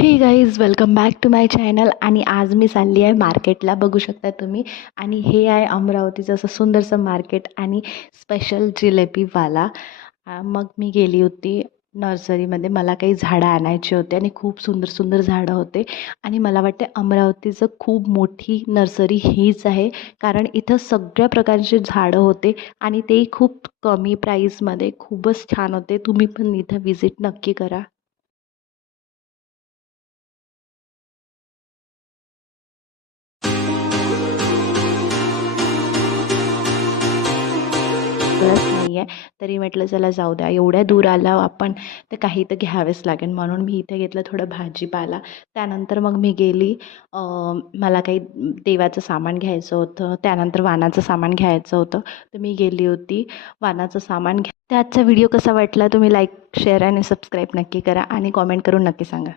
हे guys, welcome back to my channel. आणि आज मी चालली आहे मार्केटला, बघू शकता तुम्ही. आणि हे आहे अमरावतीचं असं सुंदरसं मार्केट आणि स्पेशल जिलेबीवाला. मग मी गेली होती नर्सरीमध्ये. मला काही झाडं आणायची होती आणि खूप सुंदर सुंदर झाडं होते. आणि मला वाटते अमरावतीचं खूप मोठी नर्सरी हीच आहे, कारण इथं सगळ्या प्रकारचे झाडं होते आणि तेही खूप कमी प्राईसमध्ये. खूपच छान होते. तुम्ही पण इथं विजिट नक्की करा. गरज नाही आहे, तरी म्हटलं चला जाऊ द्या, एवढ्या दूर आलो आपण तर काही तर घ्यावेच लागेल, म्हणून मी इथे घेतलं थोडं भाजीपाला. त्यानंतर मग मी गेली. मला काही देवाचं सामान घ्यायचं होतं, त्यानंतर वाणाचं सामान घ्यायचं होतं, तर मी गेली होती वाणाचं सामान घ्या. तर आजचा व्हिडिओ कसा वाटला तुम्ही लाईक शेअर आणि सबस्क्राईब नक्की करा आणि कॉमेंट करून नक्की सांगा.